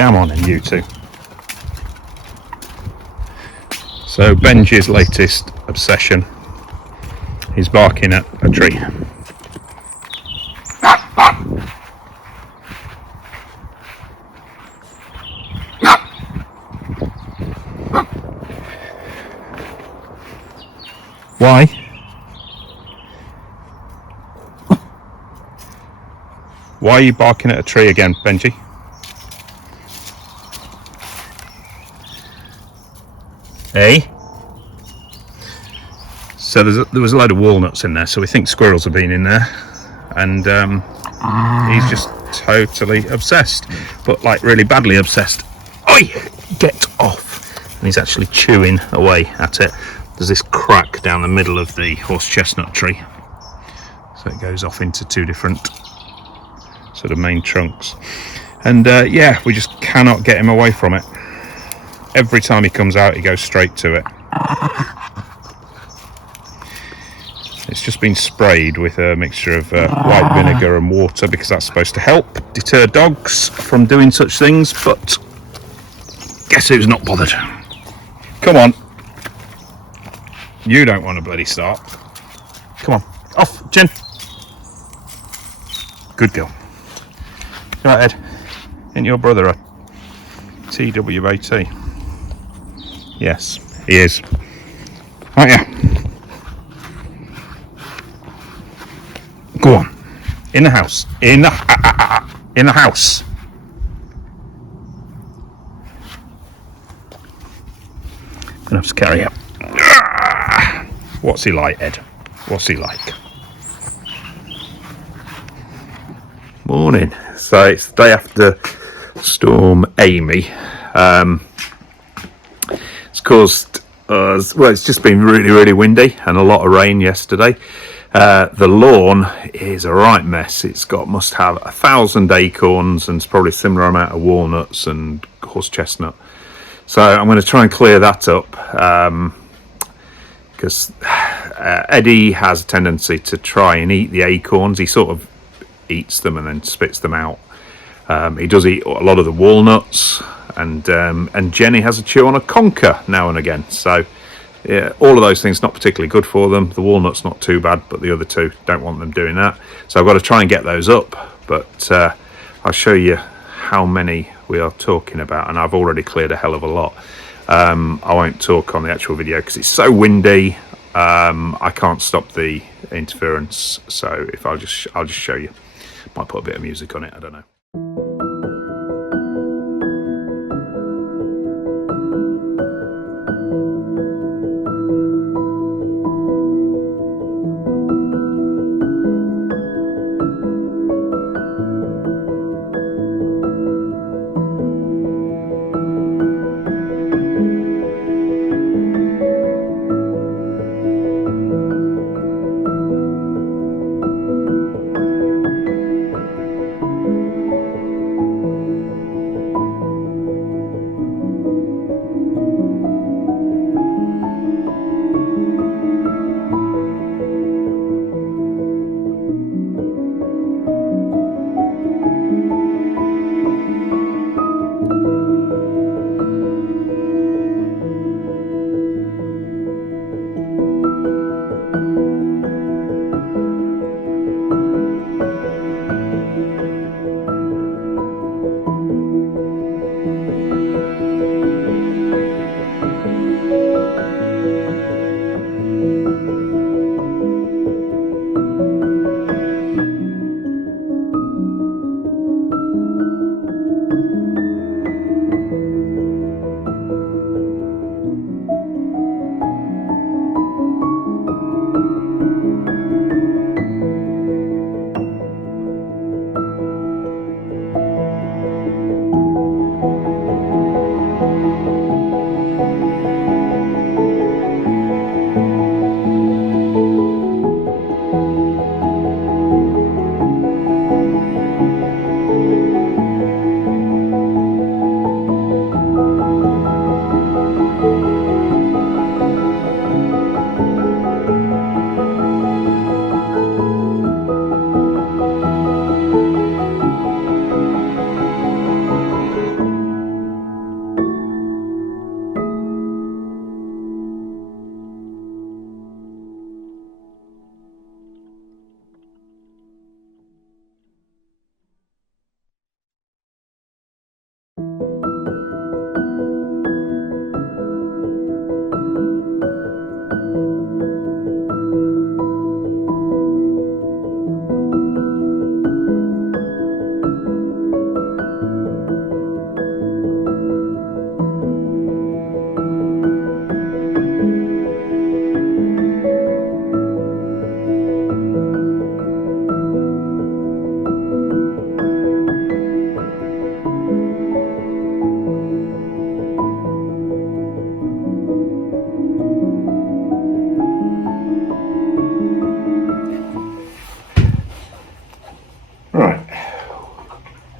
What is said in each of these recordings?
Come on in, you two. So Benji's latest obsession, he's barking at a tree. Why? Why are you barking at a tree again, Benji? Hey? So there was a load of walnuts in there, so we think squirrels have been in there, and he's just totally obsessed, but like really badly obsessed. Oi! Get off! And he's actually chewing away at it. There's this crack down the middle of the horse chestnut tree, so it goes off into two different sort of main trunks, and yeah, we just cannot get him away from it. Every time he comes out, he goes straight to it. It's just been sprayed with a mixture of white vinegar and water, because that's supposed to help deter dogs from doing such things, but guess who's not bothered? Come on. You don't want to bloody start. Come on. Off, Jen. Good girl. Right, Ed. Ain't your brother a TWAT? Yes, he is. Aren't you? Go on. In the house. In the house. Gonna have to carry him. What's he like, Ed? What's he like? Morning. So it's the day after Storm Amy. It's caused us, well, it's just been really, really windy and a lot of rain yesterday. The lawn is a right mess. Must have 1,000 acorns, and it's probably a similar amount of walnuts and horse chestnut. So I'm going to try and clear that up, because Eddie has a tendency to try and eat the acorns. He sort of eats them and then spits them out. He does eat a lot of the walnuts, and Jenny has a chew on a conker now and again. So yeah, all of those things not particularly good for them. The walnut's not too bad, but the other two, don't want them doing that. So I've got to try and get those up, but I'll show you how many we are talking about, and I've already cleared a hell of a lot. I won't talk on the actual video because it's so windy. I can't stop the interference, so if I'll just show you. Might put a bit of music on it, I don't know.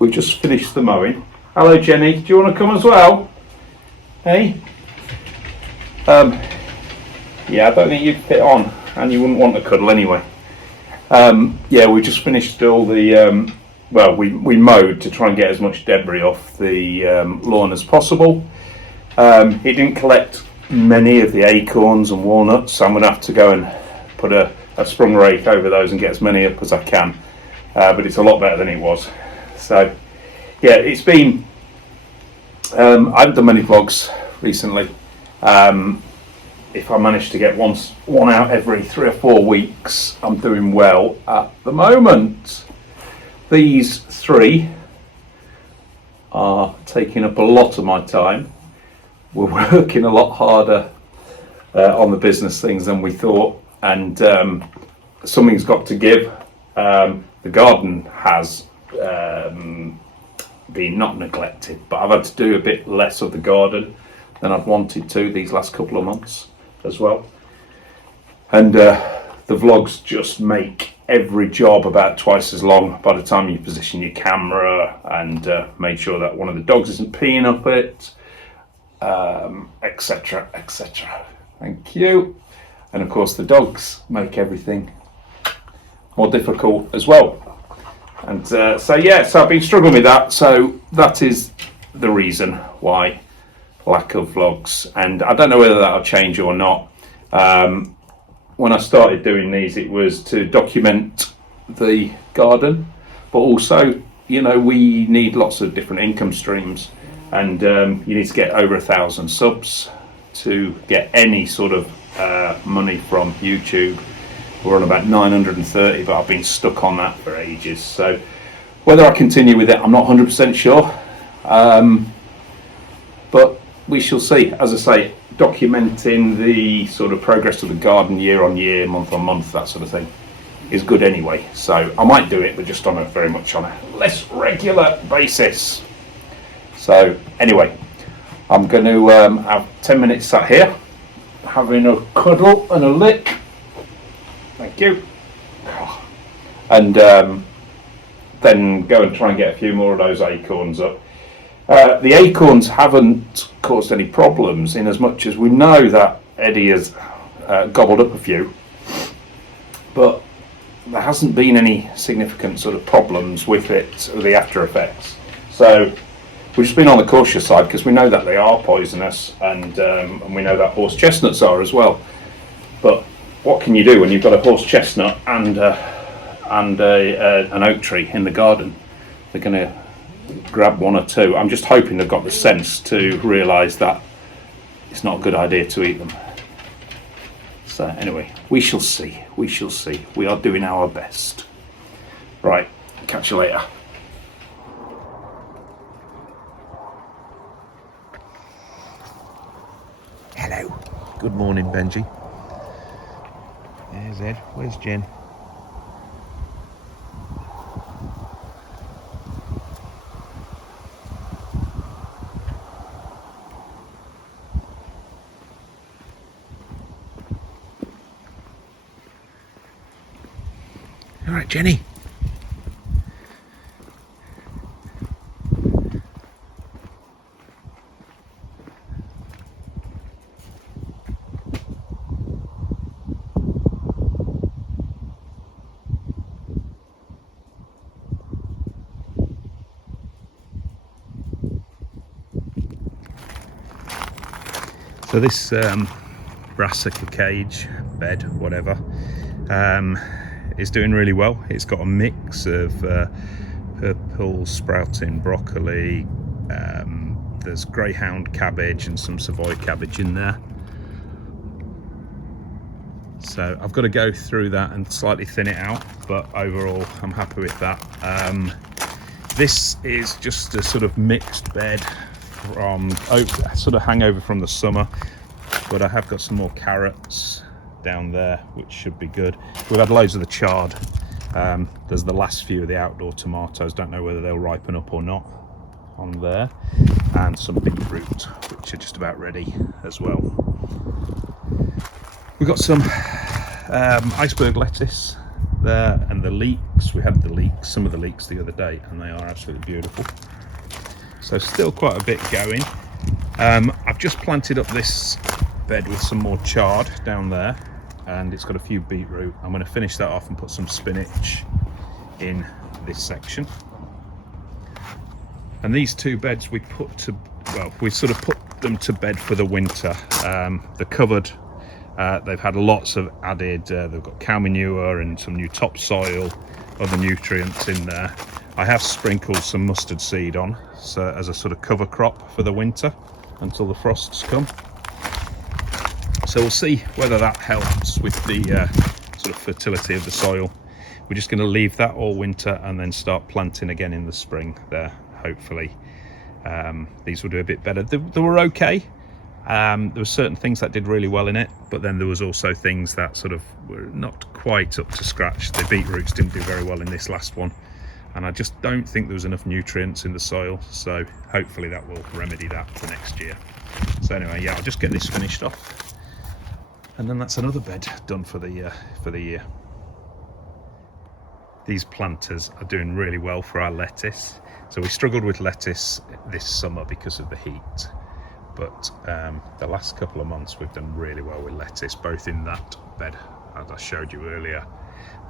we've just finished the mowing. Hello Jenny, do you want to come as well? Hey? Yeah, I don't think you'd fit on, and you wouldn't want to cuddle anyway. Yeah, we just finished all the, well, we mowed to try and get as much debris off the lawn as possible. It didn't collect many of the acorns and walnuts, so I'm going to have to go and put a sprung rake over those and get as many up as I can. But it's a lot better than it was. So, yeah, it's been, I haven't done many vlogs recently. If I manage to get one out every 3 or 4 weeks, I'm doing well at the moment. These 3 are taking up a lot of my time. We're working a lot harder on the business things than we thought, and something's got to give. The garden has been not neglected, but I've had to do a bit less of the garden than I've wanted to these last couple of months as well. And the vlogs just make every job about twice as long by the time you position your camera and make sure that one of the dogs isn't peeing up it, etc, etc. Thank you. And of course the dogs make everything more difficult as well. And so yeah, so I've been struggling with that, so that is the reason why lack of vlogs, and I don't know whether that'll change or not. When I started doing these, it was to document the garden, but also, you know, we need lots of different income streams, and you need to get over 1,000 subs to get any sort of money from YouTube. We're on about 930, but I've been stuck on that for ages. So whether I continue with it, I'm not 100% sure, but we shall see. As I say, documenting the sort of progress of the garden year on year, month on month, that sort of thing is good anyway. So I might do it, but just on a very much on a less regular basis. So anyway, I'm going to have 10 minutes sat here, having a cuddle and a lick. Thank you. And then go and try and get a few more of those acorns up. The acorns haven't caused any problems, in as much as we know that Eddie has gobbled up a few, but there hasn't been any significant sort of problems with it, or the after effects. So we've just been on the cautious side, because we know that they are poisonous, and we know that horse chestnuts are as well. But what can you do when you've got a horse chestnut and an oak tree in the garden? They're going to grab 1 or 2. I'm just hoping they've got the sense to realise that it's not a good idea to eat them. So anyway, we shall see. We shall see. We are doing our best. Right, catch you later. Hello. Good morning, Benji. There's Ed. Where's Jen? All right, Jenny. So this brassica cage, bed, whatever, is doing really well. It's got a mix of purple sprouting broccoli, there's greyhound cabbage and some Savoy cabbage in there. So I've got to go through that and slightly thin it out, but overall I'm happy with that. This is just a sort of mixed bed from sort of hangover from the summer, but I have got some more carrots down there, which should be good. We've had loads of the chard. There's the last few of the outdoor tomatoes, don't know whether they'll ripen up or not on there, and some beetroot, which are just about ready as well. We've got some iceberg lettuce there, and the leeks. We had some of the leeks the other day, and they are absolutely beautiful. So still quite a bit going. I've just planted up this bed with some more chard down there, and it's got a few beetroot. I'm going to finish that off and put some spinach in this section. And these two beds we sort of put them to bed for the winter. They're covered. They've had lots of added, they've got cow manure and some new topsoil, other nutrients in there. I have sprinkled some mustard seed on, so as a sort of cover crop for the winter until the frosts come. So we'll see whether that helps with the sort of fertility of the soil. We're just going to leave that all winter and then start planting again in the spring there, hopefully. These will do a bit better. They were okay. There were certain things that did really well in it, but then there was also things that sort of were not quite up to scratch. The beetroots didn't do very well in this last one, and I just don't think there was enough nutrients in the soil, so hopefully that will remedy that for next year. So anyway, yeah, I'll just get this finished off, and then that's another bed done for the year. These planters are doing really well for our lettuce. So we struggled with lettuce this summer because of the heat, but the last couple of months we've done really well with lettuce, both in that bed as I showed you earlier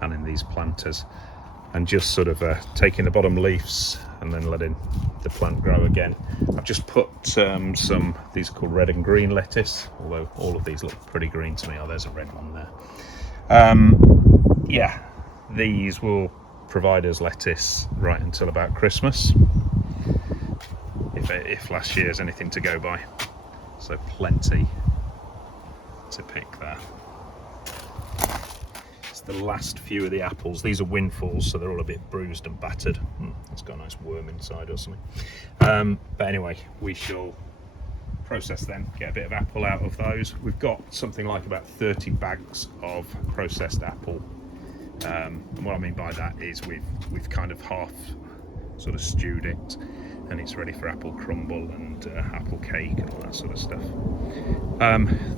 and in these planters, and just sort of taking the bottom leaves and then letting the plant grow again. I've just put these are called red and green lettuce, although all of these look pretty green to me. Oh, there's a red one there. Yeah, these will provide us lettuce right until about Christmas, if last year's anything to go by. So plenty to pick there. It's the last few of the apples. These are windfalls, so they're all a bit bruised and battered. It's got a nice worm inside or something. But anyway, we shall process them, get a bit of apple out of those. We've got something like about 30 bags of processed apple. And what I mean by that is we've kind of half sort of stewed it, and it's ready for apple crumble and apple cake and all that sort of stuff.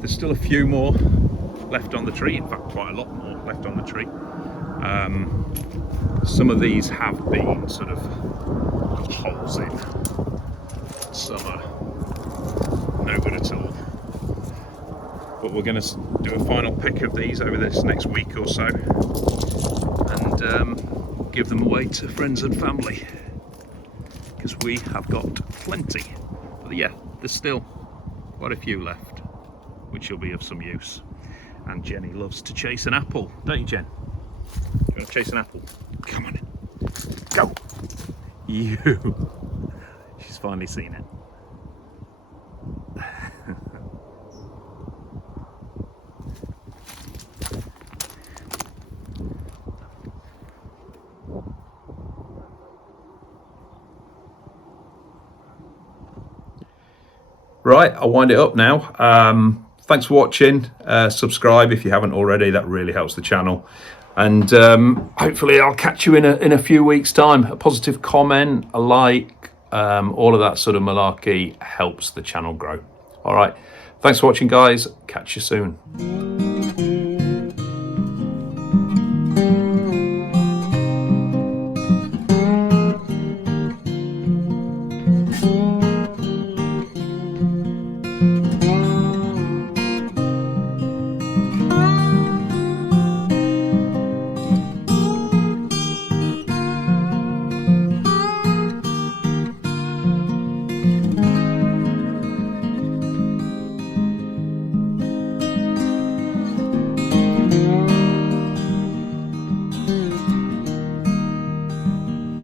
There's still a few more left on the tree, in fact quite a lot more left on the tree. Some of these have been sort of got holes in, some are no good at all. But we're going to do a final pick of these over this next week or so, and give them away to friends and family, because we have got plenty. But yeah, there's still quite a few left, which will be of some use. And Jenny loves to chase an apple, don't you, Jen? You want to chase an apple? Come on, go! You! She's finally seen it. Right, I'll wind it up now. Thanks for watching. Subscribe if you haven't already. That really helps the channel. And hopefully I'll catch you in a few weeks' time. A positive comment, a like, all of that sort of malarkey helps the channel grow. All right, thanks for watching, guys. Catch you soon.